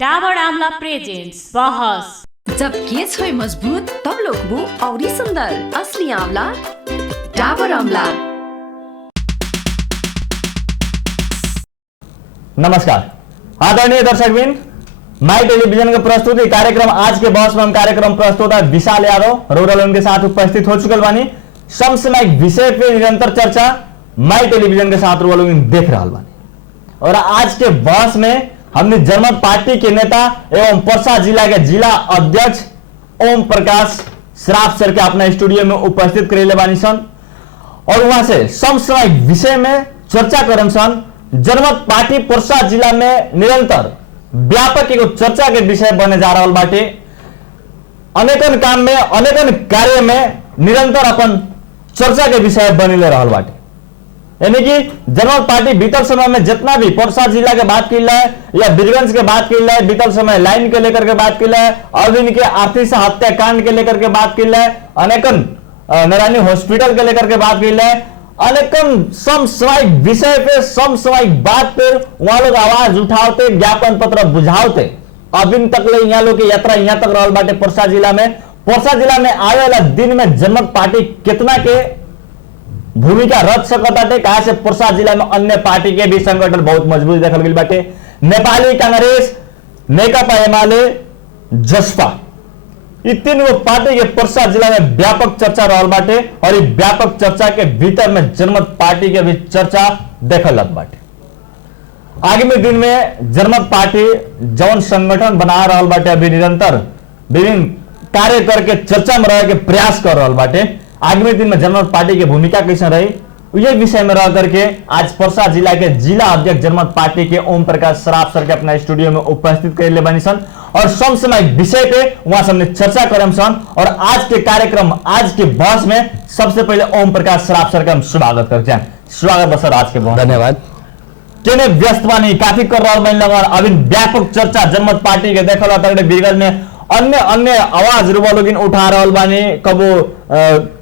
Dabur Amla presents बहस। जब केस होय मजबूत तब लोग औरी सुंदर असली आंवला डाबर आंवला। नमस्कार आदरणीय दर्शकबिन, माई टेलीविजन के प्रस्तुति कार्यक्रम आज के बहस में हम कार्यक्रम प्रस्तुत है विशाल यादव रूरल उनके साथ उपस्थित हो चुकल बानी। समसामयिक विषय पे निरंतर चर्चा माई टेलीविजन के साथ रूरल देख रहा बानी और आज के बहस में हमने जनमत पार्टी के नेता एवं पर्सा जिला के जिला अध्यक्ष ओम प्रकाश श्राफ सर के अपना स्टूडियो में उपस्थित करेले बानी सन और वहां से समसामयिक विषय में चर्चा करम सन। जनमत पार्टी पर्सा जिला में निरंतर व्यापक एगो चर्चा के विषय बने जा रहा बाटे। अनेकन काम में अनेकन कार्य में निरंतर अपन चर्चा के विषय बनिले रहल बाटे। यानी कि जनमत पार्टी बीतल समय में जितना भी पर्सा जिला के बात की है या बीरगंज के बात की है, बीतल समय लाइन के लेकर के बात की है, अरविंद के आर्थिक हत्याकांड के लेकर के बात की है, अनेकन नारायणी हॉस्पिटल के लेकर के बात की है, अनेकन समसामयिक विषय पे समसामयिक बात पे वहां लोग आवाज उठाते, ज्ञापन पत्र बुझाते। अभी तक ले यहाँ लोग की यात्रा यहाँ तक रहल बाटे पर्सा जिला में। पर्सा जिला में आने वाला दिन में जनमत पार्टी कितना के भूमिका रख सकताटे, कहा से पर्सा जिला में अन्य पार्टी के भी संगठन बहुत मजबूत देखल गई बाटे। नेपाली कांग्रेस, नेकपा एमाले, जसपा, ये तीन पार्टी के पर्सा जिला में व्यापक चर्चा रहल बाटे और ये व्यापक चर्चा के भीतर में जनमत पार्टी के भी चर्चा देखल बाटे। आगामी दिन में जनमत पार्टी जौन संगठन बना रहल बाटे, अभी निरंतर विभिन्न कार्य करके चर्चा में रह के प्रयास कर रहल बाटे। आगामी दिन में जनमत पार्टी की भूमिका कैसे रही ये विषय में रह करके आज पर्सा जिला के जिला अध्यक्ष जनमत पार्टी के ओम प्रकाश श्राफ सर के अपना स्टूडियो में उपस्थित कर ले बनी सन और समसामयिक विषय पे वहां से हमने चर्चा करम सन। और आज के कार्यक्रम आज के बहस में सबसे पहले ओम प्रकाश श्राफ सर का हम स्वागत करते हैं। स्वागत है सर आज के बहस। धन्यवाद। केने व्यस्त बानी काफी कर रहा बन लगा अभी व्यापक चर्चा जनमत पार्टी के देखल बीरगंज में अन्य अन्य आवाज रुबा लोग उठा रहा बानी। कबो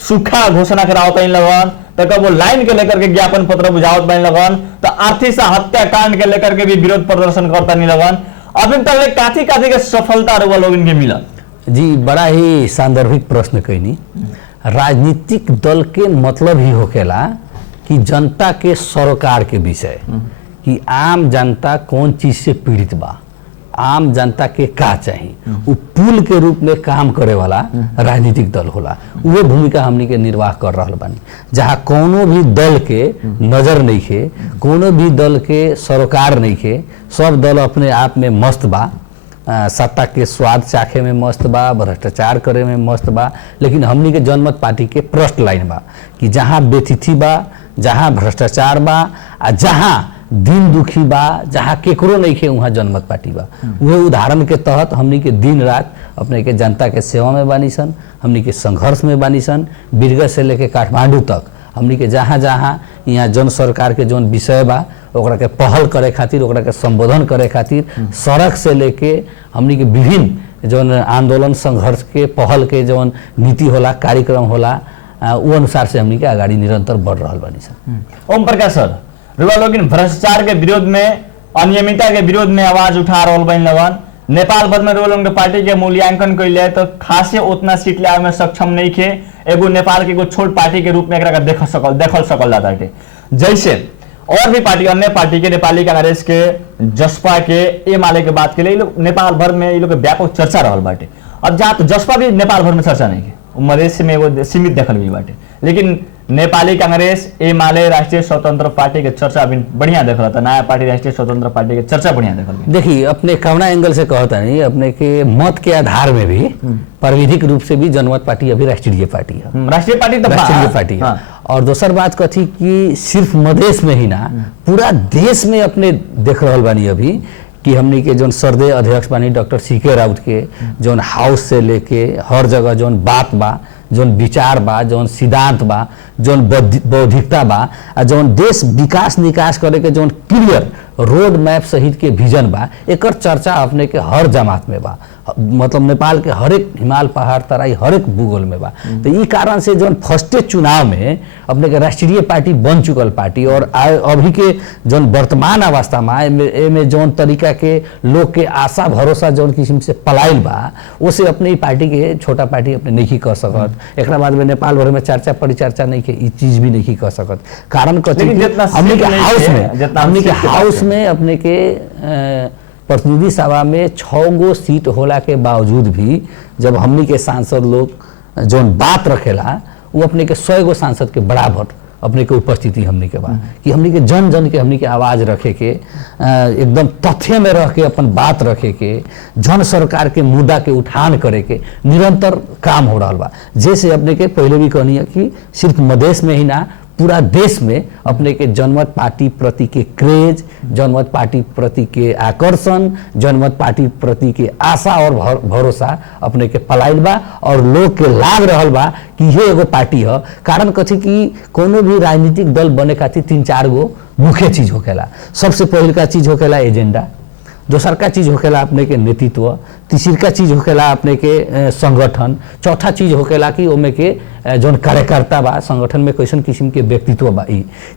सूखा घोषणा करावत लगन तो कबो लाइन के लेकर के ज्ञापन पत्र बुझावत बन लगन तो आर्थिक हत्याकांड के लेकर के भी विरोध प्रदर्शन करता नहीं लगन। अभी तक काफी काफी के सफलता रुबा लोग इनके मिला जी। बड़ा ही सांदर्भिक प्रश्न कहनी। राजनीतिक दल के मतलब ही होकेला कि जनता के सरोकार के विषय कि आम जनता कौन चीज से पीड़ित बा, आम जनता के का चाहिए, वो पुल के रूप में काम करे वाला राजनीतिक दल होला। वो भूमिका हमनी के निर्वाह कर रहा बानी। जहाँ कोनो भी दल के नजर नहीं खे, कोनो भी दल के सरोकार नहीं खे, सब दल अपने आप में मस्त बा, सत्ता के स्वाद चाखे में मस्त बा, भ्रष्टाचार करे में मस्त बा। लेकिन हमनी के जनमत पार्टी के प्रश्न लाइन बा कि जहाँ बेतिथि बा, जहाँ भ्रष्टाचार बा, जहाँ दिन दुखी बा, जहाँ केकरो नहीं खे वहाँ जनमत पार्टी बा। वह उदाहरण के तहत हमनी के दिन रात अपने के जनता के सेवा में बानी सन, हमनी के संघर्ष में बानी सन। बीरगंज से लेके काठमांडू तक हमनी के जहाँ जहाँ यहाँ जन सरकार के जौन विषय बा ओकरा के पहल करे खातिर, ओकरा के संबोधन करे खातिर सड़क से लेके हमनी के विभिन्न जौन आंदोलन संघर्ष के पहल के जौन नीति होला, कार्यक्रम होला, वो अनुसार से हमनी के आगाड़ी निरंतर बढ़ रहा बानी सन। ओम प्रकाश सर, रुआ लोग भ्रष्टाचार के विरोध में, अनियमितता के विरोध में आवाज उठा रहा बन लगन। नेपाल भर में रुआ लोग पार्टी के मूल्यांकन कैले तो खासे उतना सीट ले में सक्षम नहीं थे। एगो नेपाल के एगो छोट पार्टी के रूप में देखल सकल जाता है। जैसे और भी पार्टी, अन्य पार्टी के, नेपाली कांग्रेस के, जसपा के, एमाले के बात के लिए लोग नेपाल भर में ये लोग व्यापक चर्चा रहल बाटे। अब जहाँ तो जसपा भी नेपाल भर में चर्चा नहीं है, मधेश में वो सीमित देखल गई बाटे। लेकिन नेपाली कांग्रेस, एमाले, राष्ट्रीय स्वतंत्र पार्टी के चर्चा अभी बढ़िया देख रहा था। नया पार्टी राष्ट्रीय स्वतंत्र पार्टी के चर्चा बढ़िया देखल गई। देखिए अपने कवना एंगल से कहता नहीं, अपने के मत के आधार में भी प्राविधिक रूप से भी जनमत पार्टी अभी राष्ट्रीय पार्टी है। राष्ट्रीय पार्टी तो राष्ट्रीय पार्टी है। और दूसर बात कथी कि सिर्फ मधेश में ही ना पूरा देश में अपने देख रहा बानी अभी कि हमनी के जौन सरदे अध्यक्ष बानी डॉक्टर सीके राउत के जौन हाउस से लेके हर जगह जौन बात बा, जौन विचार बा, जौन सिद्धांत बा, जौन बौद्धिकता बा, आ जौन देश विकास निकास करे के जौन क्लियर रोड मैप सहित के विजन बा, एकर चर्चा अपने के हर जमात में बा। मतलब नेपाल के हर एक हिमाल पहाड़ तराई हर एक भूगोल में बा। तो ई कारण से जौन फर्स्टे चुनाव में अपने के राष्ट्रीय पार्टी बन चुकल पार्टी और अभी के जौन वर्तमान अवस्था में एमे जौन तरीका के लोग के आशा भरोसा जौन किस्म से पलाइल बा, उसे अपने ई पार्टी के छोटा पार्टी अपने नहीं कर सकत। एक बाद में नेपाल भर में चर्चा परिचर्चा नहीं के ई चीज भी नहीं कर सकत। कारण हमने के हाउस में अपने के प्रतिनिधि सभा में 6 गो सीट होला के बावजूद भी जब हमनी के सांसद लोग जौन बात रखेला वो अपने के 100 गो सांसद के बराबर अपने के उपस्थिति हमनी के बा कि हमनी के जन जन के हमनी के आवाज रखे के एकदम तथ्य में रह के अपन बात रखे के जन सरकार के मुद्दा के उठान करे के निरंतर काम हो रहा बा। जैसे अपने के पहले भी कहनी है कि सिर्फ मधेश में ही ना पूरा देश में अपने के जनमत पार्टी प्रति के क्रेज, जनमत पार्टी प्रति के आकर्षण, जनमत पार्टी प्रति के आशा और भरोसा अपने के पलाइल बा और लोग के लाग रहल बा कि ये एगो पार्टी है। कारण कथी कि कोनो भी राजनीतिक दल बने खातिर 3-4 गो मुख्य चीज होखेला। सबसे पहले का चीज होखेला एजेंडा, दोसर का चीज होखेला अपने के नेतृत्व, तीसर का चीज होखेला अपने के संगठन, चौथा चीज होखेला कि ओमे के जौन कार्यकर्ता बा संगठन में कैसन किस्म के व्यक्तित्व बा।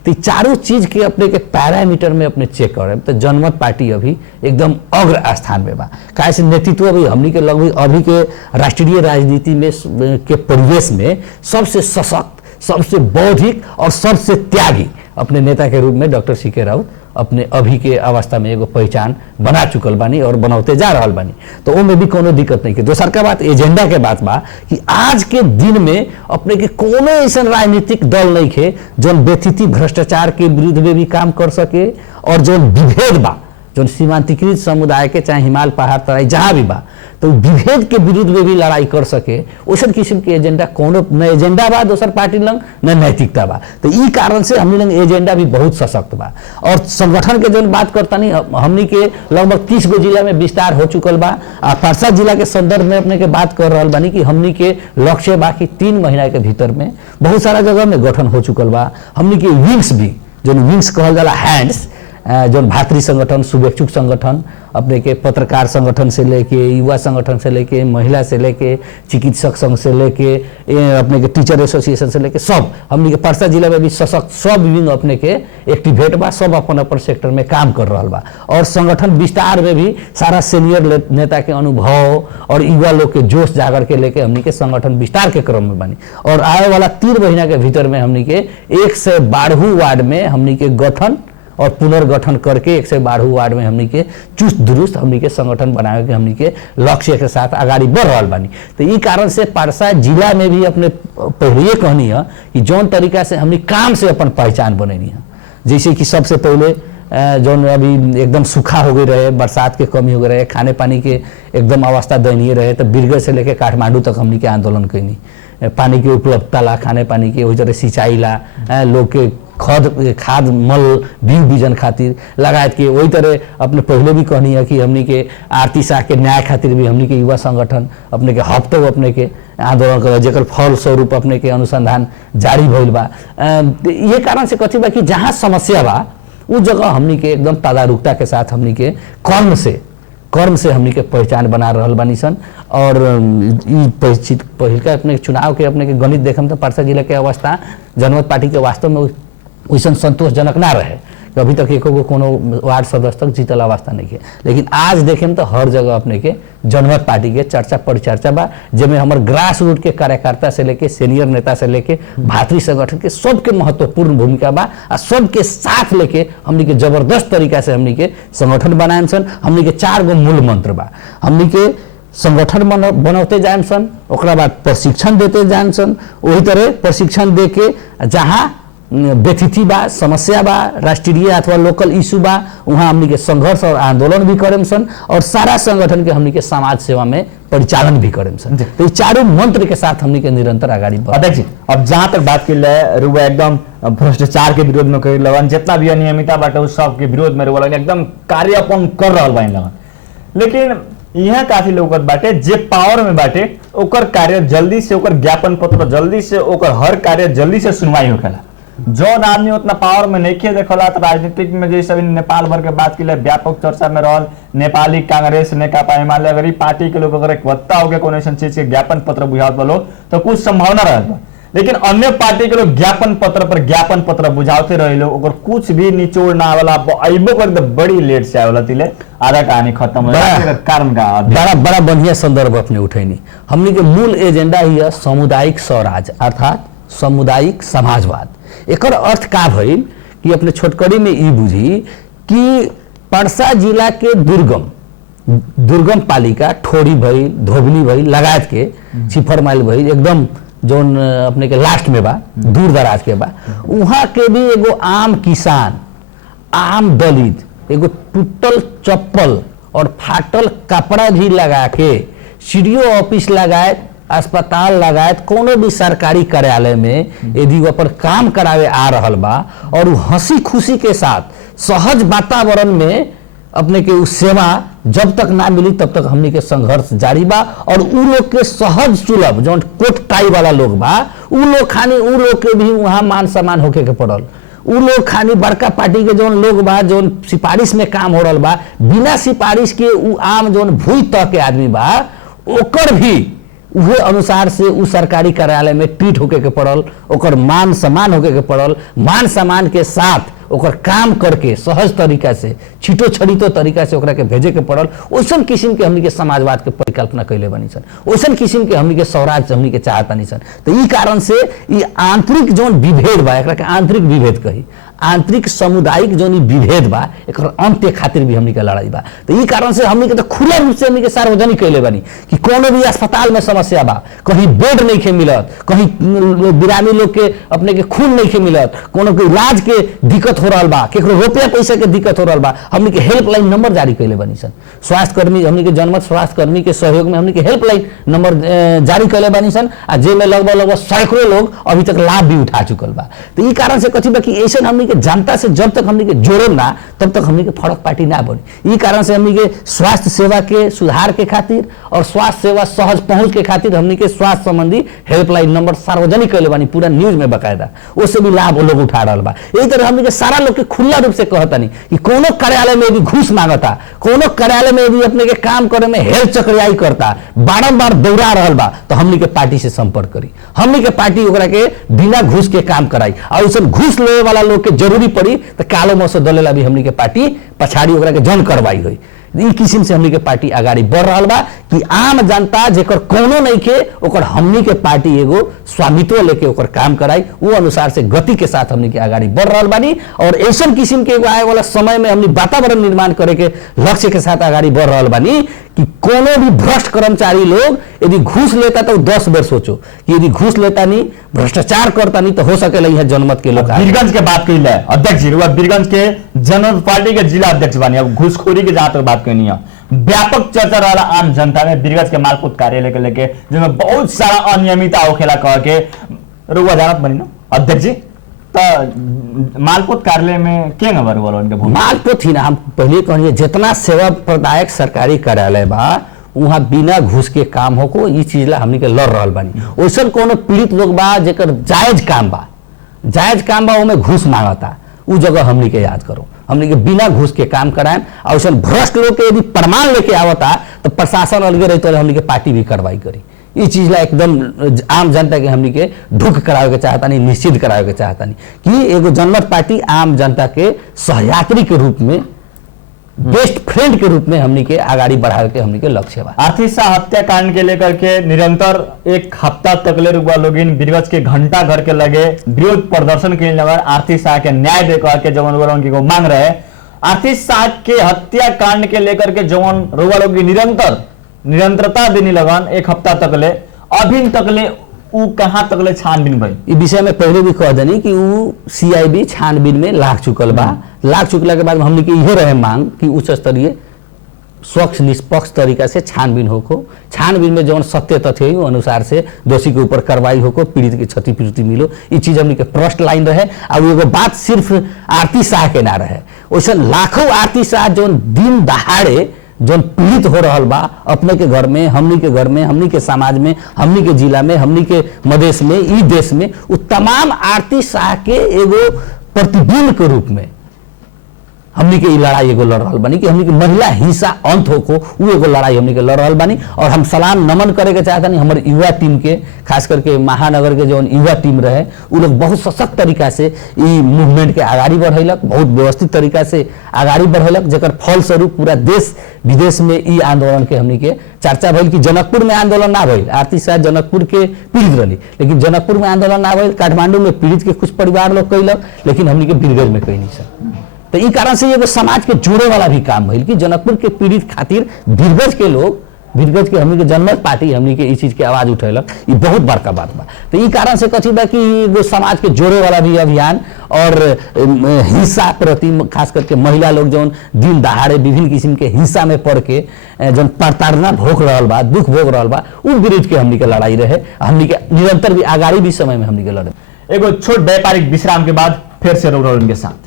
तो चारों चीज के अपने के पैरामीटर में अपने चेक करे तो जनमत पार्टी अभी एकदम अग्र स्थान में बा। काहे से नेतृत्व भी हमनी के लगभग अभी के राष्ट्रीय राजनीति में के परिवेश में सबसे सशक्त, सबसे बौद्धिक और सबसे त्यागी अपने नेता के रूप में डॉक्टर सीके राउत अपने अभी के अवस्था में एगो पहचान बना चुकल बानी और बनाते जा रहल बानी। तो वो में भी कोनो दिक्कत नहीं के। दोसर का बात एजेंडा के बात बा कि आज के दिन में अपने के कोनो ऐसा राजनीतिक दल नहीं के जौन व्यथिति भ्रष्टाचार के विरुद्ध में भी काम कर सके और जौन विभेद बा जौन सीमांतकृत समुदाय के चाहे हिमाल पहाड़ तराई जहाँ भी बा तो विभेद के विरुद्ध में भी लड़ाई कर सके वैसा किस्म के एजेंडा कोनो न एजेंडा बा दोसर पार्टी लंग न नैतिकता बा। तो ई कारण से हमनी लंग एजेंडा भी बहुत सशक्त बा। और संगठन के जौन बात करता नहीं हमनी के लगभग 30 गो जिला में विस्तार हो चुकल बा। परसा जिला के संदर्भ में अपने के बात कर रहा बानी कि हमनी के लक्ष्य बा कि 3 महीना के भीतर में बहुत सारा जगह में गठन हो चुकल बा। हमनी के विंग्स भी जौन विंग्स कहल जाला हैंड्स जौन भातृ संगठन, शुभेच्छुक संगठन, अपने के पत्रकार संगठन से लेके युवा संगठन से लेके महिला से लेके चिकित्सक संघ से लेके अपने के टीचर एसोसिएशन से लेके सब हमने के परसा जिला में भी सशक्त सब विंग अपने के एक्टिवेट बा। सब अपन अपन सेक्टर में काम कर रहा बा और संगठन विस्तार में भी सारा सीनियर नेता के अनुभव और युवा लोग के जोश जागर के लेके हमने के संगठन विस्तार के क्रम में बनी। और आने वाला 3 महीना के भीतर में हमने के 112 वार्ड में हमने के गठन और पुनर्गठन करके 112 वार्ड में हमनी के चुस्त दुरुस्त हमनी के संगठन बनावे के हमनी के लक्ष्य के साथ आगाड़ी बढ़ रहा बानी। तो ई कारण से परसा जिला में भी अपने पहले कहनी है कि जौन तरीका से हमनी काम से अपन पहचान बनैनी है। जैसे कि सबसे पहले जौन अभी एकदम सूखा हो गई रहे, बरसात के कमी हो गई रहे, खाने पानी के एकदम अवस्था दयनीय रहे, तो बिरगज से लेकर काठमांडू तक हमनी के आंदोलन कैनी। पानी की उपलब्धता ला, खाने पानी के वही तरह सिंचाई ला, लोग के खाद मल बीज बीजन खातिर लगायत के वही तरह अपने पहले भी कहनी है कि हमनी के आरती शाह के न्याय खातिर भी हमनी के युवा संगठन अपने के हफ्तों अपने के आंदोलन कर जेकर फल स्वरूप अपने के अनुसंधान जारी भइल बा। ये कारण से कथी बा कि जहाँ समस्या बा उस जगह हमनी के एकदम तदारुकता के साथ हमनी के कर्म से हमनी के पहचान बना रहल बानी सन। और पहिलका अपने चुनाव के अपने के गणित देखम तो परसा जिला के अवस्था जनमत पार्टी के वास्तव में वैसन संतोषजनक ना रहे कि अभी तक एको कोनो वार्ड सदस्य तक जीतल अवस्था नहीं है। लेकिन आज देखें तो हर जगह अपने के जनमत पार्टी के चर्चा परिचर्चा बा, जिसमें हमारे ग्रास रूट के कार्यकर्ता से लेके सीनियर नेता से लेके भातृ संगठन के सबके महत्वपूर्ण भूमिका बा। आ सबके साथ लेके हमनी के जबरदस्त तरीका से हमनी के संगठन बनाएम सन। हमनी के 4 गो मूल मंत्र बा। हमनी के संगठन बनौते जाएम सन, ओकरा बाद प्रशिक्षण देते जाएम सन, वही तरह प्रशिक्षण दे के जहाँ व्यथिति बा, समस्या बा, राष्ट्रीय अथवा लोकल इशू बा, वहाँ हमनी के संघर्ष और आंदोलन भी करेम सन और सारा संगठन के हमनी के समाज सेवा में परिचालन भी करेम सन। तो ये 4 मंत्र के साथ हमनी के निरंतर आगाड़ी बढ़। अध्यक्ष जी, अब जहाँ तक बात की जाए रुआ एकदम भ्रष्टाचार के विरोध में कर लगन, जितना भी अनियमितता बाटे उस सब के विरोध में रुआ लगन एकदम कार्य अपन कर रहा बाइन लगन। लेकिन यहाँ काफी लोगत बाटे जे पावर में बाटे ओकर कार्य जल्दी से, ओकर ज्ञापन पत्र जल्दी से, ओकर हर कार्य जल्दी से सुनवाई होखेला। जौन आदमी उतना पावर में नहीं देखला तो राजनीतिक में जैसे अभी नेपाल भर के बात के लिए व्यापक चर्चा में रहल नेपाली कांग्रेस नेकपा एमाले, अगर पार्टी के लोग अगर एकवत्ता हो गया कोनो ऐसा चीज के ज्ञापन पत्र बुझावत बोलो तो कुछ संभावना रहल। लेकिन अन्य पार्टी के लोग ज्ञापन पत्र पर ज्ञापन पत्र बुझाते रहे लोग, अगर कुछ भी निचोड़ ना वाला अइबो कर तो बड़ी लेट से आवेला तिले आधा कहानी खत्म हो जाए। कारण का बड़ा बढ़िया संदर्भ अपने उठैनी। हमनी के मूल एजेंडा ही है सामुदायिक स्वराज अर्थात सामुदायिक समाजवाद। एकर अर्थ का भइल कि अपने छोटकड़ी में ई बुझी कि पर्सा जिला के दुर्गम पालिका ठोरी भइल, धोबनी भइल, लगायत के छिफर माइल भइल, एकदम जोन अपने के लास्ट में बा, दूर दराज के बा, वहाँ के भी एगो आम किसान, आम दलित एगो टूटल चप्पल और फाटल कपड़ा भी लगा के सीडीओ ऑफिस लगाए, अस्पताल लगायत कोनो भी सरकारी कार्यालय में यदि वो पर काम करावे आ रहल बा और हंसी खुशी के साथ सहज वातावरण में अपने के उस सेवा जब तक ना मिली तब तक हमनी के संघर्ष जारी बा। और उ लोग के सहज सुलभ जो कोट टाई वाला लोग बा उ लोग खानी उ लोग के भी वहाँ मान सम्मान होके के पड़ल। उ लोग खानी बड़का पार्टी के जो लोग बा जो सिफारिश में काम हो रहा बा, बिना सिफारिश के उ आम जो भूई तह के आदमी बा ओकर भी उहे अनुसार से उ सरकारी कार्यालय में ट्रीट होके के पड़ल, ओकर मान सम्मान होके के पड़ल, मान सम्मान के साथ ओकर काम करके सहज तरीका से छिटो छड़ितो तरीका से ओकरा के भेजे के पड़ल। ओइसन किस्म के हमनी के समाजवाद के परिकल्पना कैले बनी सन, ओइसन किस्म के हमनी के स्वराज हमनी के चाहत बनी सन। तो ई कारण से ई आंतरिक जोन विभेद बा एकरा के आंतरिक विभेद कही, आंतरिक सामुदायिक जोन ई विभेद बा एकर अंत्य खातिर भी हमनी के लड़ाई बा। तो ई कारण से हमनी के तो खुला रूप से हमनी के सार्वजनिक कैले बनी कि कोनो भी अस्पताल में समस्या बा, कहीं बेड नहीं खे मिलत, कहीं बिरामी लोग के अपने के खून नहीं खे मिलत, कोनो के इलाज के दिक्कत हो रहा बा, केकरो रुपया पैसा के दिक्कत हो रहा बा, हमनी के हेल्पलाइन नंबर जारी कैले बनी सन। स्वास्थ्य कर्मी हमनी के जनमत स्वास्थ्य कर्मी के सहयोग में हमनी के हेल्पलाइन नंबर जारी कैले बनी सन आ जे में लगभग सैकड़ों लोग अभी तक लाभ भी उठा चुकल बा। तो ई कारण से कथी बा कि ऐसे हमनी के जनता से जब तक हमनी के जोड़े ना तब तक हमनी के फरक पार्टी ना बनी। ई कारण से हमनी के स्वास्थ्य सेवा के सुधार के खातिर और स्वास्थ्य सेवा सहज पहुंच के खातिर हमनी के स्वास्थ्य संबंधी हेल्पलाइन नंबर सार्वजनिक कैले बानी पूरा न्यूज में बकायदा, उससे भी लाभ वो लोग उठा रहा बा। यही तरह हमनी के सारा लोग के खुला रूप से कहता नहीं कि कोनो कार्यालय में भी घूस मांगता, कोनो कार्यालय में भी अपने के काम करे में हेर चक्रियाई करता, बारंबार दौड़ा रहल बा, तो हमनी के पार्टी से संपर्क करी, हमनी के पार्टी ओकरा के बिना घूस के काम कराई। और उस घूस लेवे वाला लोग के जरूरी पड़ी तो कालो मौसम दलेला भी हमनी के पार्टी पछाड़ी ओकरा के जन करवाई हुई। ई किस्म से हमनी के पार्टी आगाड़ी बढ़ रहा बा कि आम जनता जेकर कोनो नहीं के ओकर हमनी के पार्टी एगो स्वामित्व लेके ओकर काम कराई, वो अनुसार से गति के साथ हमनी के आगाड़ी बढ़ रहा बानी। और ऐसा किस्म के आए वाला समय में हमनी वातावरण निर्माण करे के लक्ष्य के साथ आगाड़ी बढ़ रहा बानी कि कोनो भी भ्रष्ट कर्मचारी लोग यदि घूस लेता तो 10 बार सोचो कि यदि घूस लेता नहीं, भ्रष्टाचार करता नहीं तो हो सके यहाँ जनमत के लोग। बीरगंज के बात कही अध्यक्ष जी, बीरगंज के जनमत पार्टी के जिला अध्यक्ष बानी, अब घूसखोरी के जहां तक बात करनी है व्यापक चर्चा रहा आम जनता में बीरगंज के मालपुत कार्यालय के लेके जिसमें बहुत सारा अनियमितता होखेला कह के रुआ जानत बनी ना अध्यक्ष जी। तो मालपुत कार्यालय में क्या नंबर बोलो इनके मालपुत ही ना, हम पहले कहिए जितना सेवा प्रदायक सरकारी कार्यालय बा वहाँ बिना घूस के काम हो को ये चीज ला हमनी के लड़ रहा बानी। वैसन कोनो पीड़ित लोग बा जेकर जायज काम बा ओमे घूस मांगता, उ जगह हमनी के याद करो, हमनी के बिना घूस के काम कराएं। और वैसे भ्रष्ट लोग के यदि प्रमाण लेके आवता तो प्रशासन अलगे रही तो हमनी के पार्टी भी कार्रवाई करी। ये चीज ला एकदम आम जनता के हमनी के ढुक करावे के चाहता नहीं, निश्चित करावे के चाहता नहीं कि एगो जनमत पार्टी आम जनता के सहयात्री के रूप में, बेस्ट फ्रेंड के रूप में हमनी के आगाड़ी बढ़ावे के हमनी के लक्ष्य बा। आर्थिक शाह हत्याकांड के लेकर के निरंतर एक हफ्ता तक ले रुआ लोगिन बीरगंज के घंटा घर के लगे विरोध प्रदर्शन के लिए आर्थिक शाह के न्याय दे कह के जवन उनकी को मांग रहे। आर्थिक शाह के हत्याकांड के लेकर के जवन रुआ लोग निरंतरता देने लगन एक हफ्ता तक ले, अभी तक ले उ कहां तक ले छानबीन भाई इस विषय में पहले भी कह देनी कि उ सीआईबी छानबीन में लाग चुकल बा। लाग चुकला के बाद हमनी के इहे रहे मांग कि उच्च स्तरीय स्वच्छ निष्पक्ष तरीका से छानबीन होको, छानबीन में जौन सत्य तथ्य है अनुसार से दोषी के ऊपर कार्रवाई होको, पीड़ित के क्षतिपूर्ति मिलो। ये चीज हमनी के फर्स्ट लाइन रहे। और एगो बात सिर्फ आरती शाह के ना रहे, वैसे लाखों आरती शाह जौन दिन दहाड़े जौन पीड़ित हो रहल बा अपने के घर में, हमनी के घर में, हमनी के समाज में, हमनी के जिला में, हमनी के मधेश में, ई देश में, उ तमाम आरती शाह के एगो प्रतिबिंब के रूप में हमनी के ई लड़ाई एगो लड़ रहल बानी कि हमनी के महिला हिंसा अंत होको, उ एगो लड़ाई हमनी के लड़ रहल बानी। और हम सलाम नमन करे के चाहतानी हमर युवा टीम के, खास करके महानगर के जौन युवा टीम रहे उ लोग बहुत सशक्त तरीका से ई मूवमेंट के आगाड़ी बढ़ेलक, बहुत व्यवस्थित तरीका से आगाड़ी बढ़ेलक, जेकर फलस्वरूप पूरा देश विदेश में ई आंदोलन के हमनी के चर्चा भइल कि जनकपुर में आंदोलन ना भइल, आरती शाह जनकपुर के पीड़ित रही, लेकिन जनकपुर में आंदोलन ना भइल, काठमांडू में पीड़ित के कुछ परिवार लोग कैलक, लेकिन हमनी के बीरगंज में कहीं नहीं सर। तो ई कारण से एगो समाज के जोड़े वाला भी काम भइल कि जनकपुर के पीड़ित खातिर बीरगंज के लोग, बीरगंज के हमनी के जनमत पार्टी हमनी के ई चीज के आवाज उठेलक, ई बहुत बड़का बात बा। तो ई कारण से कथी बा कि एगो समाज के जोड़े वाला भी अभियान और हिंसा प्रति खास करके महिला लोग जौन दिन दहाड़े विभिन्न किस्म के हिंसा में पड़ के जौन प्रताड़ना भोग रहल बा, दुख भोग रहल बा, उ विरुद्ध के हमनी के लड़ाई रहे, हमनी के निरंतर भी आगाड़ी भी समय में हमनी के लड़े। एगो छोट व्यापारिक विश्राम के बाद फिर से रौनक के साथ।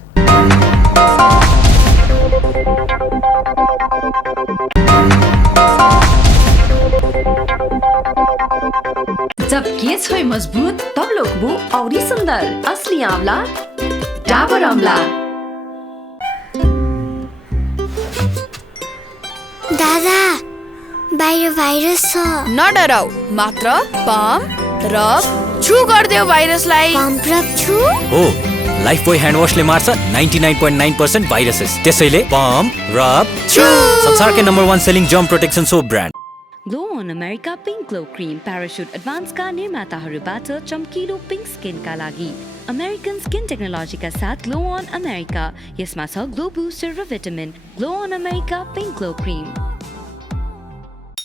जब केस होय मजबूत तब लोकबू औरी सुंदर। असली आंवला डाबर आंवला। दादा बाहिर भाइरस छ। नडराऊ, मात्र पम्प रब छु गर्देऊ भाइरसलाई। पम्प रब छु हो, लाइफ बोय ह्यान्ड वाशले मार्छ 99.9% भाइरसेस। त्यसैले पम्प रब छु संसारकै number 1 selling germ protection soap brand. Glow अन America pink glow cream Parachute एडभान्सका निर्माताहरूबाट चम्किलो पिङ्क स्किनका लागि। अमेरिकन स्किन टेक्नोलोजीका साथ ग्लो अन अमेरिका। यसमा छ ग्लो बुस्टर र भिटामिन। ग्लो अन अमेरिका पिङ्क ग्लो क्रिम।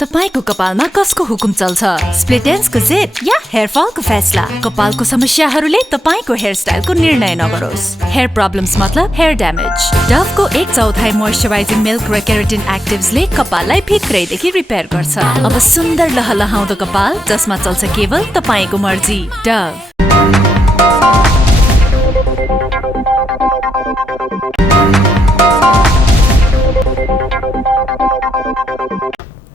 तपाईको कपालमा कसको हुकुम चल्छ? स्प्लिट एन्ड्सको जेट या हेयर फलको फैसला? कपालको समस्याहरूले तपाईको हेयर स्टाइलको निर्णय नगरोस्। हेयर प्रब्लम्स मतलब हेयर ड्यामेज। डभको 1/4 मोइस्चराइजिङ मिल्क र केराटिन एक्टिभ्सले कपाललाई भित्रैदेखि रिपेयर गर्छ। अब सुन्दर लहलहाउँदो कपाल जसमा चल्छ केवल तपाईको मर्जी। डभ।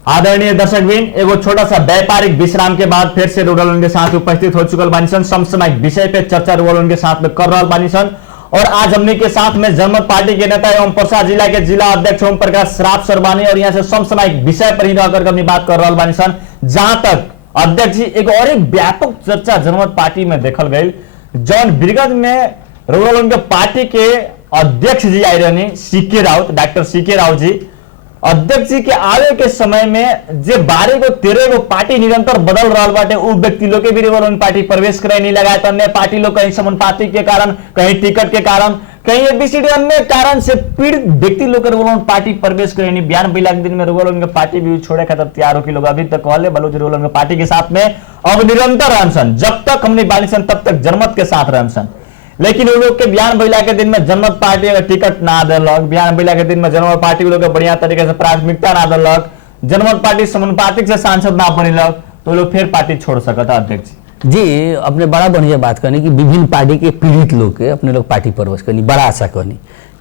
आदरणीय दर्शकबिन, एगो छोटा सा व्यापारिक विश्राम के बाद फिर से रूरल उनके साथ उपस्थित हो चुकल बानी सन। समसामयिक विषय पे चर्चा रूरल उनके साथ में कर रहा बानी सन। और आज हमने के साथ में जनमत पार्टी के नेता एवं पर्सा जिला के जिला अध्यक्ष ओम प्रकाश श्राप सर बानी और यहाँ से समसामयिक विषय पर ही रहकर अपनी बात कर रहा बानी सन। जहां तक अध्यक्ष जी एक और एक व्यापक चर्चा जनमत पार्टी में देखल गई, जौन बीरगंज में रूरल उनके पार्टी के अध्यक्ष जी आए रहनी सीके राउत, डॉक्टर सीके राउत जी। अध्यक्ष जी के आवे के समय में जे 12 गो 13 गो पार्टी निरंतर बदल रहा बाटे, उ व्यक्ति लोग के भी रूरल पार्टी प्रवेश करे नहीं लगा। अन्य पार्टी लोग कहीं समानुपाती के कारण, कहीं टिकट के कारण, कहीं एबीसीडी अन्य कारण से पीड़ित व्यक्ति लोग रूरल पार्टी प्रवेश करे नहीं। 92 लाख दिन में रूरल के पार्टी भी छोड़े खातर तैयार हो कि लोग अभी तक कहले बलोच रूरल पार्टी के साथ में अब निरंतर रहन। जब तक हमने बाली सन तब तक जनमत के साथ रहन। लेकिन वो लोग के बयान बैला के दिन में जनमत पार्टी अगर टिकट ना दिलक, बयान बैला के दिन में जनमत पार्टी लोग बढ़िया तरीके से प्राथमिकता ना दिलक, जनमत पार्टी समानुपातिक से सांसद ना बनिलक, तो लोग फिर पार्टी छोड़ सकता। अध्यक्ष जी अपने बड़ा बढ़िया बात करनी कि विभिन्न पार्टी के पीड़ित लोग के अपने लोग पार्टी प्रवेश करनी, बड़ा आशा करनी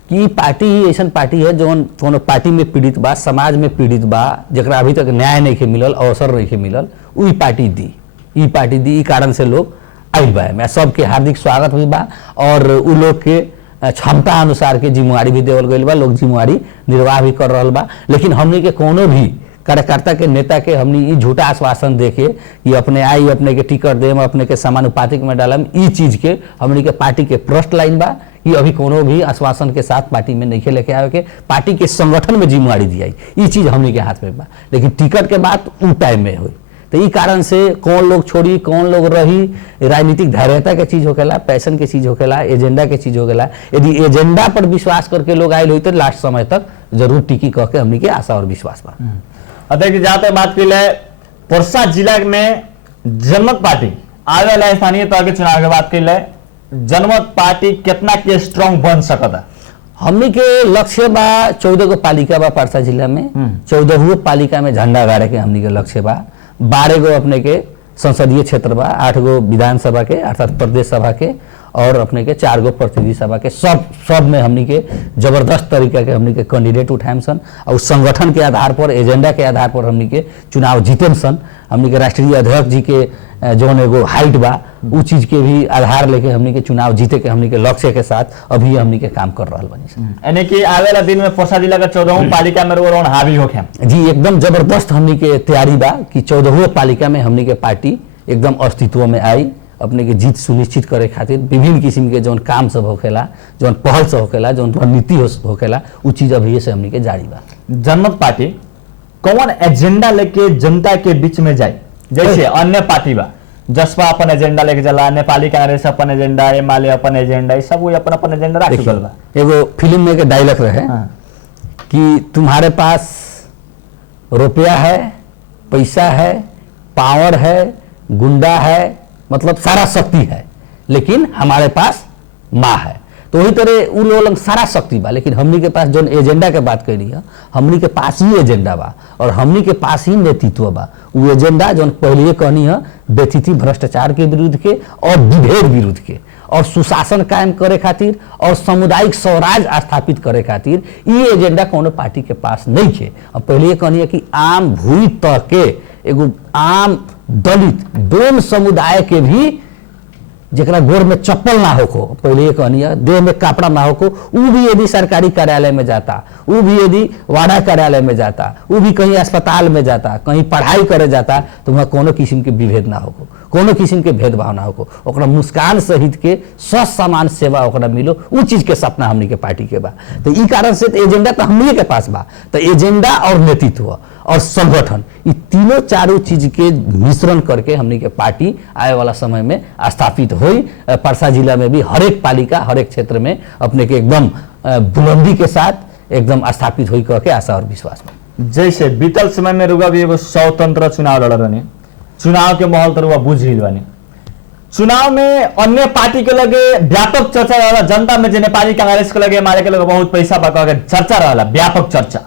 कि पार्टी ही ऐसा पार्टी है जो कोनो पार्टी में पीड़ित बा, समाज में पीड़ित बा, जरा अभी तक न्याय नहीं के मिलल, अवसर नहीं के मिलल, वही पार्टी दी, ई पार्टी दी। ई कारण से लोग आइल बा। मैं सबके हार्दिक स्वागत भी बा और उ लोग के क्षमता अनुसार के जिम्मेवारी भी देवल गइल बा, लोग जिम्मेवारी निर्वाह भी कर रहल बा। लेकिन हमने के कोनो भी कार्यकर्ता के नेता के हमने ई झूठा आश्वासन देके कि अपने आई अपने के टिकट देम, अपने के समानुपातिक में डालम, ई चीज के हमने के पार्टी के प्रश्न लाइन बा कि अभी कोनो भी आश्वासन के साथ पार्टी में नहीं लेके आवे के, पार्टी के संगठन में जिम्मेवारी दियाई, ई चीज हमने के हाथ में बा। लेकिन टिकट के बात उ टाइम में हुई। तो ई कारण से कौन लोग छोड़ी कौन लोग रही, राजनीतिक धार्यता के चीज होकेला, पैशन के चीज होकेला, एजेंडा के चीज होकेला। यदि एजेंडा पर विश्वास करके लोग आये हुई तो लास्ट समय तक जरूर टिकी कह के हमने के आशा और विश्वास बा। अध्यक्ष जहाँ तक बात की पर्सा जिला में जनमत पार्टी आगे वाला स्थानीय तौर के चुनाव के बात की जनमत पार्टी कितना के स्ट्रांग बन सकता? हमने के लक्ष्य बा 14 गो पालिका बा पर्सा जिला में, 14 पालिका में झंडा गाड़े के हमने के लक्ष्य बा। 12 गो अपने के संसदीय क्षेत्र बा, 8 गो विधानसभा के अर्थात प्रदेश सभा के और अपने के 4 गो प्रतिनिधि सभा के सब में हमनी के जबरदस्त तरीका के हमनी के कैंडिडेट उठाएम सन और संगठन के आधार पर एजेंडा के आधार पर हमनी के चुनाव जीतेम सन। हमनी के राष्ट्रीय अध्यक्ष जी के जौन एगो हाइट बा उ चीज के भी आधार लेके हमनी के चुनाव जीते के हमनी के लक्ष्य के साथ अभी हमनी के काम कर रहल बानी सन। यानी कि आवे वाला दिन में पर्सा जिला का 14वीं पालिका में रोड हावी होखे जी एकदम जबरदस्त हमनी के तैयारी बा कि 14वीं पालिका में हमनी के पार्टी एकदम अस्तित्व में आई। अपने के जीत सुनिश्चित करे खातिर विभिन्न किस्म के जौन काम सब होखेला, जौन पहल सब होखेला, जौन रणनीति होखेला उ चीज अभी से हमनी के जारी बा। जनमत पार्टी कौन एजेंडा लेके जनता के बीच में जाए? जैसे अन्य पार्टी बा जसपा अपन एजेंडा लेके चला, नेपाली कांग्रेस अपन एजेंडा, एमाले अपन एजेंडा, सब कोई अपन अपन एजेंडा रख चुकल बा। एगो फिल्म में के डायलॉग रहे कि तुम्हारे पास रुपया है, पैसा है, पावर है, गुंडा है, मतलब सारा शक्ति है, लेकिन हमारे पास माँ है। तो वही तरह उ लोग सारा शक्ति बा, लेकिन हमनी के पास जो एजेंडा के बात करी है, हमनी के पास ही एजेंडा बा और हमनी के पास ही नेतृत्व बा। वो एजेंडा जो पहले कहनी है बेथिति भ्रष्टाचार के विरुद्ध के और विभेद विरुद्ध के और सुशासन कायम करे खातिर और सामुदायिक स्वराज स्थापित करे खातिर ये एजेंडा कोनो पार्टी के पास नहीं है। अब पहले कहनी है कि आम भूमि तह के एगो आम दलित दोन समुदाय के भी जरा गोर में चप्पल ना होको, पहले ये कहनी है देह में कपड़ा ना होको, वो भी यदि सरकारी कार्यालय में जाता, वो भी यदि वाड़ा कार्यालय में जाता, वो भी कहीं अस्पताल में जाता, कहीं पढ़ाई करे जाता, तो वहाँ कोनो किस्म के विभेद ना होको, कोनो किस्म के भेदभाव ना होको, ओकरा मुस्कान सहित के स्वस्थ समान सेवा ओकरा मिलो, उ चीज के सपना हमनी के पार्टी के बा। तो ई कारण से एजेंडा तो हमनी के पास बा। तो एजेंडा और नेतृत्व और संगठन ये तीनों चारों चीज के मिश्रण करके हमनी के पार्टी आए वाला समय में स्थापित हुई। परसा जिला में भी हर एक पालिका हर एक क्षेत्र में अपने के एकदम बुलंदी के साथ एकदम स्थापित हुई करके आशा और विश्वास में। जैसे बीतल समय में रुआ भी एगो स्वतंत्र चुनाव लड़ रहे, चुनाव के माहौल तो रुआ बुझ ही बानी। चुनाव में अन्य पार्टी के लगे व्यापक चर्चा रहा, जनता में जो नेपाली कांग्रेस के लगे हमारे के लगे बहुत पैसा बका के चर्चा रहा, व्यापक चर्चा।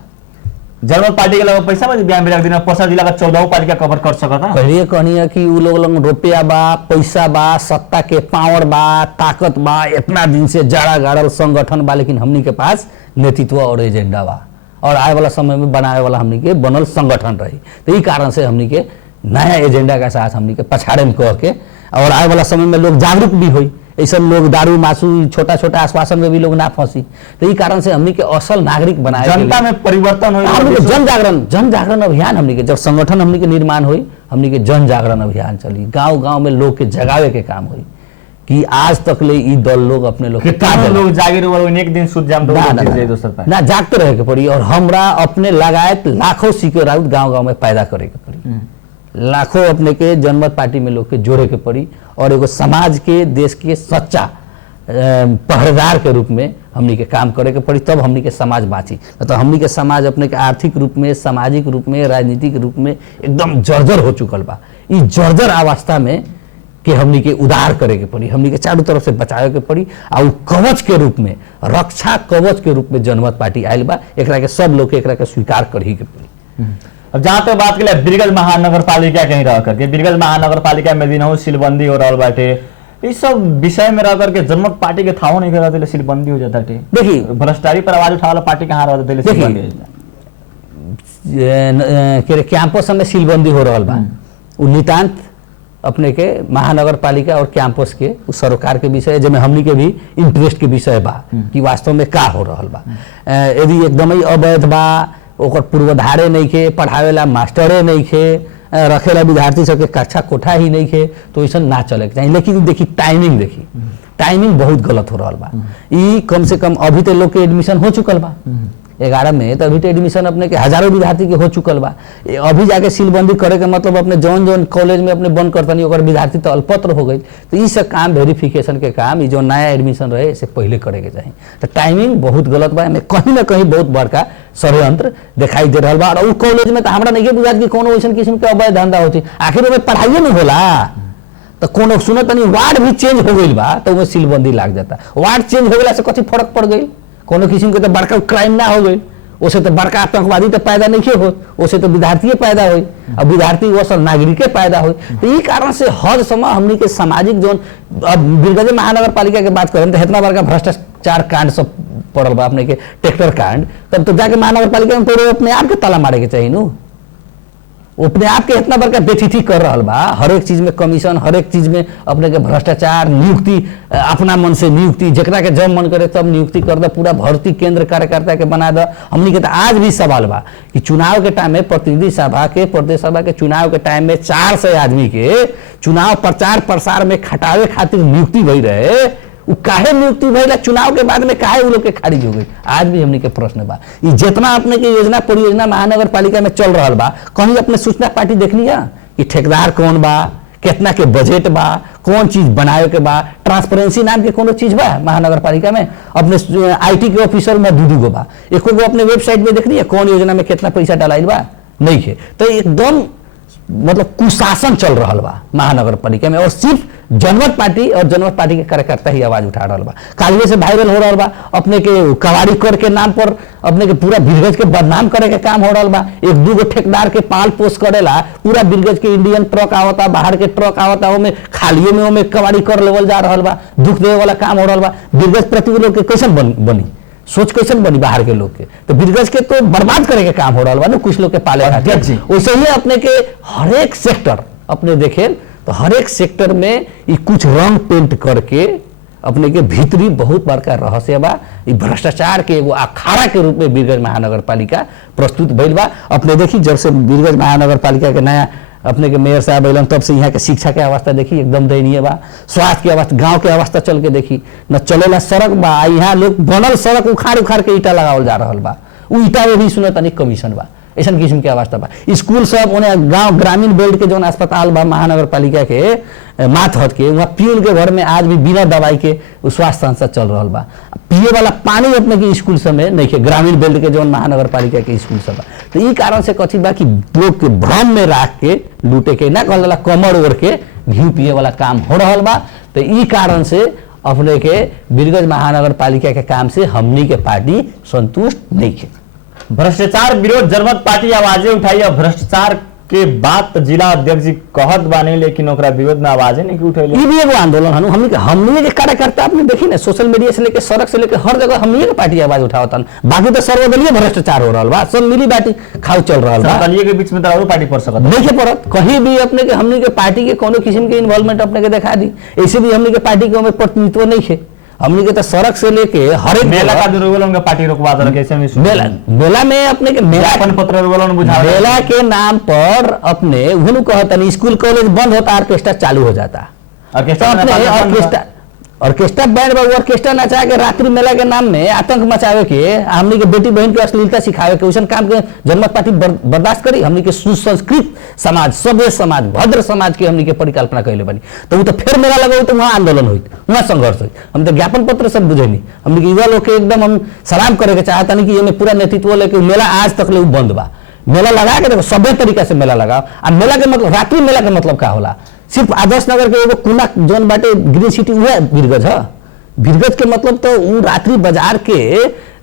जनमत पार्टी के लगे पैसा में बयान दिन में पर्सा जिला का 14वीं पालिका कवर कर सकता। पहले कहनी है कि उ लोग रुपया बा, पैसा बा, सत्ता के पावर बा, ताकत बा, इतना दिन से जड़ा गाड़ल संगठन बा, लेकिन हमनी के पास नेतृत्व और एजेंडा बा और आए वाला समय में बनाए वाला हमनी के बनल संगठन रही। तो ई कारण से हमनी के नया एजेंडा के साथ हमनी के पछाड़े में कह के और आए वाला समय में लोग जागरूक भी हुई, ऐसा लोग दारू मासू छोटा छोटा आश्वासन में भी लोग ना फंसी। तो ई कारण से हमनी के असल नागरिक बनाए, जनता में परिवर्तन हुई, जन जागरण अभियान हमनी के जब संगठन हमनी के निर्माण हुई, हमनी के जन जागरण अभियान चली, गांव गांव में लोग के जगावे के काम हुई कि आज तक ले ई दल लोग अपने लोग लोग जागीर एक दिन सुध जाम ना जागते रहे के पड़ी और हमरा अपने लगायत लाखों सिक्योराउट गांव गांव में पैदा करे के पड़ी, लाखों अपने के जनमत पार्टी में लोग के जोड़े के पड़ी और एगो समाज के देश के सच्चा पहरेदार के रूप में हमनी के काम करे के पड़ी, तब हमनी के समाज बाँची। तो हमनी के समाज अपने के आर्थिक रूप में, सामाजिक रूप में, राजनीतिक रूप में एकदम जर्जर हो चुकल बा। ई जर्जर अवस्था में के हमनी के उदार करे के पड़ी, हमनी के चारों तरफ से बचावे के पड़ी और कवच के रूप में, रक्षा कवच के रूप में जनमत पार्टी आयल बा। एकरा के सब लोग के एकरा के स्वीकार करही के पड़ी। अब जहाँ तक बात के लिए बीरगंज महानगर पालिका कहीं रह करके बीरगंज महानगर पालिका में दिन सीलबंदी हो रहा बाटे, इस सब विषय में रह करके जनमत पार्टी के थाव नहीं कर सीलबंदी हो जाता है। देखिए भ्रष्टाचारी पर आवाज उठा वाला पार्टी कहाँ रहता है, कैंपस में सीलबंदी हो रहा बा, नितांत अपने के महानगर पालिका और कैंपस के सरकार के विषय जिसमें हमनी के भी इंटरेस्ट के विषय बा कि वास्तव में का हो रहा बा। यदि एकदम ही अवैध बा, ओकर पूर्वाधारे नहीं खे, पढ़ावेला मास्टरे नहीं खे, रखेला विद्यार्थी सबके कक्षा कोठा ही नहीं खे, तो ऐसा ना चले के चाहिए। लेकिन देखी टाइमिंग बहुत गलत हो रहा बा। ई कम से कम अभी तो लोग के एडमिशन हो चुकल बा 11 में, तो अभी तो एडमिशन अपने के हजारों विद्यार्थी के हो चुकल बा। अभी जाके सीलबंदी करे के मतलब अपने जौन कॉलेज में अपने बंद करतनी ओकर विद्यार्थी तो अल्पत्र हो गई। तो ये सब काम वेरिफिकेशन के काम जो नया एडमिशन रहे इसे पहले करे के चाहिए। तो टाइमिंग बहुत गलत बा, कहीं ना कहीं बहुत बड़का षड्यंत्र दिखाई दे रहा बा। और कॉलेज में तो हमारा नहीं बुझात कि कोनो वैसन किस्म के अवैध धंधा होती, आखिर में पढ़ाइए नहीं होला। तो कोनो सुनत नहीं वार्ड भी चेंज हो गई बा तो उसमें सीलबंदी लाग जाता। वार्ड चेंज हो गया से कथी फर्क पड़ गई, कोनो किस्म के तो बड़का क्राइम ना हो गई, उसे तो बड़का आतंकवादी तो पैदा नहीं हो, उसे तो विद्यार्थी पैदा हो, अब विद्यार्थी वो असल नागरिक पैदा हो। तो ये कारण से हर समय हमनी के सामाजिक जोन, अब वीरगंज महानगर पालिका के बात करें तो इतना बड़का भ्रष्टाचार कांड सब पड़ल बा अपने के, ट्रैक्टर कांड, तब तो जाके महानगर पालिका में तो अपने आप के ताला मारे के चाहिए नु। अपने आप के इतना बड़का बेथिथी कर रहा बा, हर एक चीज में कमीशन, हर एक चीज में अपने के भ्रष्टाचार, नियुक्ति अपना मन से नियुक्ति, जकरा के जब मन करे तब नियुक्ति कर दे, पूरा भर्ती केंद्र कार्यकर्ता के बना दे। हमनी के तो आज भी सवाल बा कि चुनाव के टाइम में प्रतिनिधि सभा के, प्रदेश सभा के चुनाव के टाइम में 400 आदमी के चुनाव प्रचार प्रसार में खटावे खातिर नियुक्ति भई रहे, वो काहे नियुक्ति भइला, चुनाव के बाद में काहे वो लोग के खारिज हो गई। आज भी हमनी के प्रश्न बा, ये जितना अपने के योजना परियोजना महानगर पालिका में चल रहा बा, कहीं अपने सूचना पार्टी देखनी है कि ठेकेदार कौन बा, कितना के बजट बा, कौन चीज बनाए के बा, ट्रांसपेरेंसी नाम के कोनो चीज बा महानगर पालिका में। अपने आईटी के ऑफिसर में 2 गो बा, एको गो अपने वेबसाइट में देखनी है कौन योजना में कितना पैसा डालाइल बा, नहीं है। तो एकदम मतलब कुशासन चल रहा बा महानगर पालिका में, और सिर्फ जनमत पार्टी और जनमत पार्टी के कार्यकर्ता ही आवाज उठा रहा बा। कालवे से वायरल हो रहा बा, अपने के कवाड़ी कर के नाम पर अपने के पूरा वीरगंज के बदनाम करे के काम हो रहा बा। 1-2 गो ठेकेदार के पाल पोस करेला, पूरा वीरगंज के इंडियन ट्रक आवता, बाहर के ट्रक आवता, वो में खालिए में वो में कवाड़ी कर लेवल जा रहा बा, दुख देवे वाला काम हो रहा बा। वीरगंज प्रति लोग के कैसन बनी, सोच कैसन बनी बाहर के लोग के, तो वीरगंज के तो बर्बाद करे के काम हो रहा बा ना कुछ लोग के पाले खातिर। वैसे ही अपने के हर एक सेक्टर अपने देखे तो हर एक सेक्टर में ये कुछ रंग पेंट करके अपने के भीतरी बहुत बड़का रहस्य बा। ये भ्रष्टाचार के एगो अखाड़ा के रूप में वीरगंज महानगर पालिका प्रस्तुत भइल बा। अपने देखी जब से वीरगंज महानगर पालिका के नया अपने के मेयर साहब अलन, तब से यहाँ के शिक्षा के अवस्था देखी एकदम दयनीय बा, स्वास्थ्य की अवस्था, गांव के अवस्था चल के देखी, न चलेला सड़क बा, यहाँ लोग बनल सड़क उखाड़ उखाड़ के ईटा लगावल जा रहा बा, वो ईटा में भी सुनत नहीं कमीशन बा, ऐसा किस्म के अवस्था बा। स्कूल सब उन्हें गांव ग्रामीण बेल्ट के जो अस्पताल बा महानगर पालिका के मातहत के, वहाँ पियून के घर में आज भी बिना दवाई के स्वास्थ्य संस्था चल रहा बा। पिए वाला पानी अपने के स्कूल सब में नहीं है, ग्रामीण बेल्ट के जो महानगर पालिका के स्कूल सब बा। तो ये कारण से कथी बा कि लोग के भ्रम में रख के लूटे के ना कहला कमर ओढ़ के घी पिए वाला काम हो रहा बा। तो ये कारण से अपने के वीरगंज महानगर पालिका के काम से हमनी के पार्टी संतुष्ट नहीं है। भ्रष्टाचार विरोध जनमत पार्टी आवाजें उठाई, और भ्रष्टाचार के बात जिला अध्यक्ष जी कहत बानी, लेकिन ओकरा विरोध में आवाजें नहीं उठैले। ये भी एगो आंदोलन हनु, हमनी के कार्यकर्ता अपने देखी ना, सोशल मीडिया से लेके सड़क से लेके हर जगह हमनी के पार्टी आवाज उठावतन। बाकी तो सर्वदलीय भ्रष्टाचार हो रहा बा, सब मिली बाटी खाओ चल रहा बा। सर्वदलीय के बीच में तो और पार्टी पड़ सकत नहीं के पड़त, कहीं भी अपने के हमनी के पार्टी के कोनो किस्म के इन्वॉल्वमेंट अपने के दिखा दी। ऐसे भी हमनी के पार्टी के प्रतिनिधित्व नहीं है। हमनी के तो सड़क से लेके हर एक मेला का दुर्वलन का पार्टी रोकवा दे कैसे मेला में अपने के ज्ञापन पत्र बुझा, मेला के नाम पर अपने उन्होंने कहता स्कूल कॉलेज बंद होता, ऑर्केस्ट्रा चालू हो जाता, ऑर्केस्ट्रा बैंड ऑर्केस्ट्रा नचा के रात्रि मेला के नाम में आतंक मचावे के, हमनी के बेटी बहन के अश्लीलता सिखावे के, वैसा काम के जनमत पार्टी बर्दाश्त करी। हमनी के सुसंस्कृत समाज, सभ्य समाज, भद्र समाज के हमनी के परिकल्पना कैले बनी, तो वो तो फिर मेला लगा तो वहाँ आंदोलन हुई, वहाँ संघर्ष हुई। हम तो ज्ञापन पत्र सब बुझेनी, हमनी के युवा लोग के एकदम हम सलाम करे के चाहता नहीं कि ये पूरा नेतृत्व लेके मेला आज तक ले बंद बा। मेला लगा के देखो, सभ्य तरीका से मेला लगाओ। आ मेला के मतलब रात्रि मेला के मतलब का होला, सिर्फ आदर्श नगर के एगो कुना जोन बाटे ग्रीन सिटी हुआ वीरगंज है। वीरगंज के मतलब तो वो रात्रि बाजार के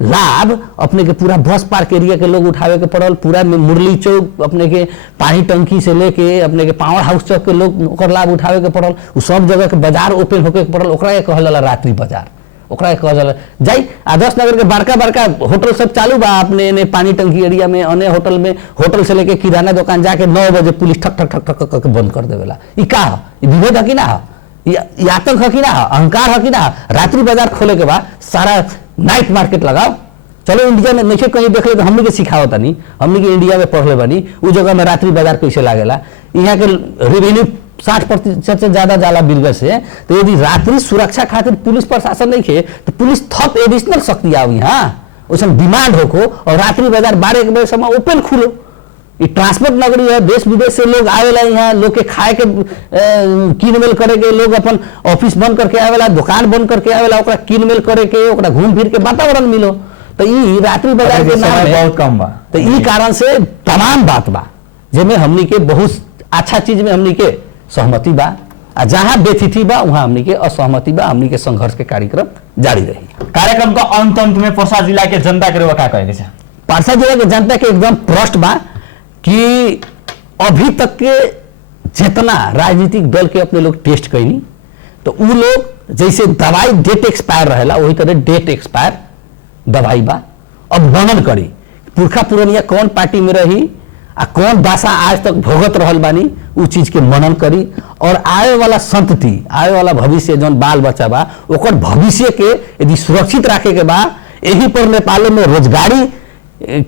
लाभ अपने के पूरा बस पार्क एरिया के लोग उठावे के पड़ल, पूरा मुरली चौक अपने के पानी टंकी से लेके अपने के पावर हाउस चौक के लोग ओकर लाभ उठावे के पड़ल, वो सब जगह के बाजार ओपन होके पड़ल, ओकरा के कहल जाला रात्रि बाजार, ओकरा के कहल जाला। जाई आदर्श नगर के बड़का बड़का होटल सब चालू बा अपने ने पानी टंकी एरिया में, अन्य होटल में, होटल से लेके किराना दुकान जाके 9 बजे पुलिस ठक ठक ठक ठक बंद कर देवेला। ई का है? ई विभेद है कि ना है? ये आतंक है कि ना है? अहंकार है कि ना है? रात्रि बाजार खोले के बाद सारा नाइट मार्केट लगाओ। चलो इंडिया में नहीं कहीं देख ले तो हमने के सिखावता नहीं, हमने के इंडिया में पढ़ ले बनी उस जगह में रात्रि बाजार कैसे लागेला। यहाँ के रेवेन्यू 60% से ज्यादा जाला वीरगंज से, तो यदि रात्रि सुरक्षा खातिर पुलिस प्रशासन नहीं है तो पुलिस थप एडिशनल शक्ति आओ यहाँ, उसमें डिमांड हो और रात्रि बाजार 12 बजे समय ओपन खुलो। ये ट्रांसपोर्ट नगरी है, देश विदेश से लोग आवेला यहाँ, लोग के खाए के कीन मेल करे के, लोग अपन ऑफिस बंद करके आवेला, दुकान बंद करके आवेला, ओकरा कीन मेल करे के, ओकरा घूम फिर के वातावरण मिलो। तो ये रात्रि बाजार के नाम में बहुत कम बा। तो ये कारण से तमाम बात बा जेमे हमनी के बहुत अच्छा चीज में हमनी के सहमति बा, जहां बेथिथी बा वहां हमनी के असहमति बा। हमनी के संघर्ष के कार्यक्रम जारी रही। कार्यक्रम का अंत में पर्सा जिला के जनता के का कहे पारसा जिला के जनता के एकदम प्रश्न बा कि अभी तक के जितना राजनीतिक दल के अपने लोग टेस्ट कैनी तो उ लोग जैसे दवाई डेट एक्सपायर रहेला वही तरह डेट एक्सपायर दवाई बा। अब वर्णन करी पुरखा पुरनिया कौन पार्टी में रही आ कौन दशा आज तक भोगत रहल बानी उ चीज के मनन करी और आए वाला संतति आए वाला भविष्य जौन बाल बच्चा बा ओकर भविष्य के यदि सुरक्षित रखे के बा यही पर नेपाल में रोजगारी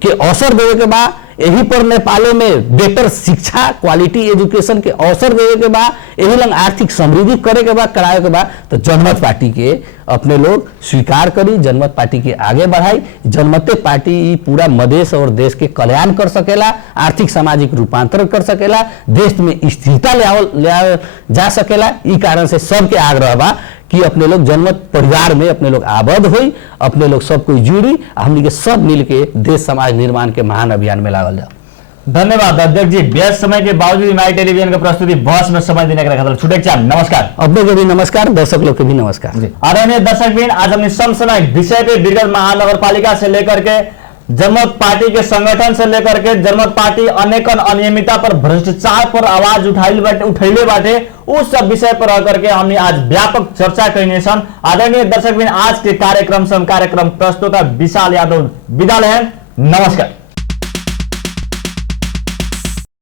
के अवसर देवे के बा यही पर नेपाल में बेटर शिक्षा क्वालिटी एजुकेशन के अवसर देवे के बा यही लंग आर्थिक समृद्धि करे के बा करावे के बा तो जनमत पार्टी के अपने लोग स्वीकार करी जनमत पार्टी के आगे बढ़ाई। जनमते पार्टी पूरा मधेश और देश के कल्याण कर सकेला आर्थिक सामाजिक रूपांतरण कर सकेला देश में स्थिरता ले जा सकेला। ई कारण से सबके आग्रह बा कि अपने लोग जनमत परिवार में अपने लोग आबद्ध हुई अपने लोग सब कोई जुड़ी हमनी के सब मिल के देश समाज निर्माण के महान अभियान में लागल जाओ। धन्यवाद अध्यक्ष जी। व्यस्त समय के बावजूद माई टेलीविजन का प्रस्तुति बहस में समय देने के खातिर छुटे चाह नमस्कार। अपने के भी नमस्कार दर्शक लोग के भी नमस्कार। आदरणीय दर्शक आज हमने समसामयिक विषय पे वीरगंज महानगर पालिका से लेकर के जनमत पार्टी के संगठन से लेकर के जनमत पार्टी अनेकन अनियमितता पर भ्रष्टाचार पर आवाज उठैले बाटे उस सब विषय पर रह करके हमने आज व्यापक चर्चा कैने सन। आदरणीय दर्शक आज के कार्यक्रम प्रस्तुता विशाल यादव विदा लेहन। नमस्कार।